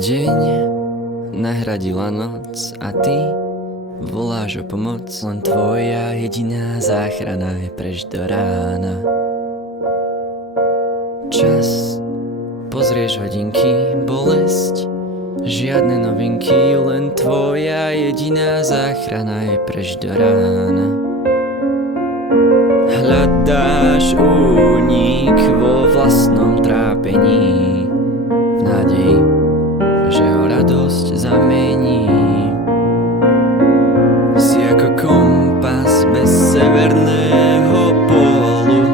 Deň nahradila noc a ty voláš o pomoc. Len tvoja jediná záchrana je preč do rána. Čas, pozrieš hodinky, bolesť, žiadne novinky. Len tvoja jediná záchrana je preč do rána. Hľadáš únik vo vlastnom trápení, v nádeji, že ho radosť zamení. Si ako kompas bez severného pólu,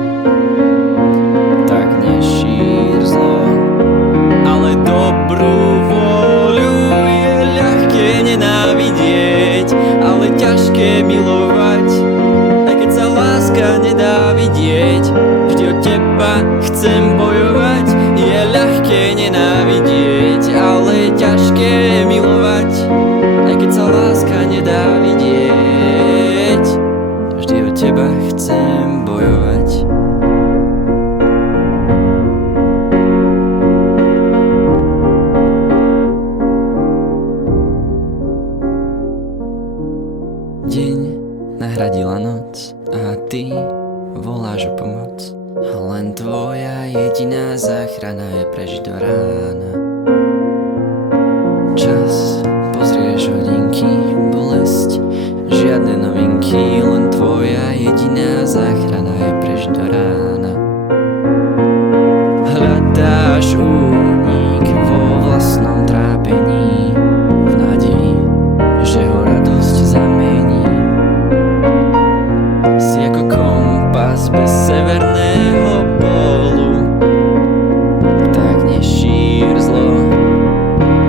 tak nešír zlo, ale dobrú vôľu. Je ľahké nenávidieť, ale ťažké milovať, aj keď sa láska nedá vidieť. Vždy od teba chcem bojovať. Je ľahké nenávidieť, ale ťažké milovať, aj keď sa láska nedá vidieť. Vždy od teba chcem bojovať. Deň nahradila noc a ty voláš o pomoc. Len tvoja jediná záchrana je preč do rána. Čas, pozrieš hodinky, bolesť, žiadne novinky. Len tvoja jediná záchrana je preč do rána. Hľadáš únik vo vlastnom trápení, v nádeji, že ho radosť zamení. Si ako kompas bez severného pólu, tak nešír zlo,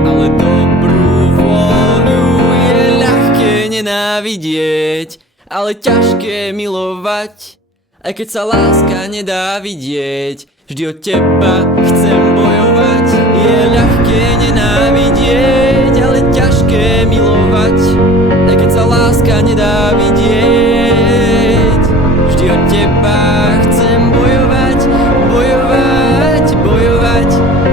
ale dobrú vôľu. Je ľahké nenávidieť, ale ťažké milovať, aj keď sa láska nedá vidieť. Vždy od teba chcem bojovať. Je ľahké nenávidieť, ale ťažké milovať, aj keď sa láska nedá vidieť. Vždy od teba chcem bojovať, bojovať, bojovať,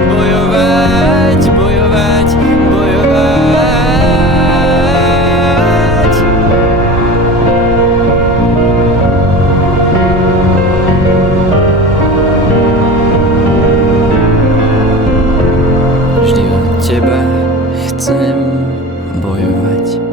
bojovať, bojovať, bojovať. Vždy od teba chcem bojovať.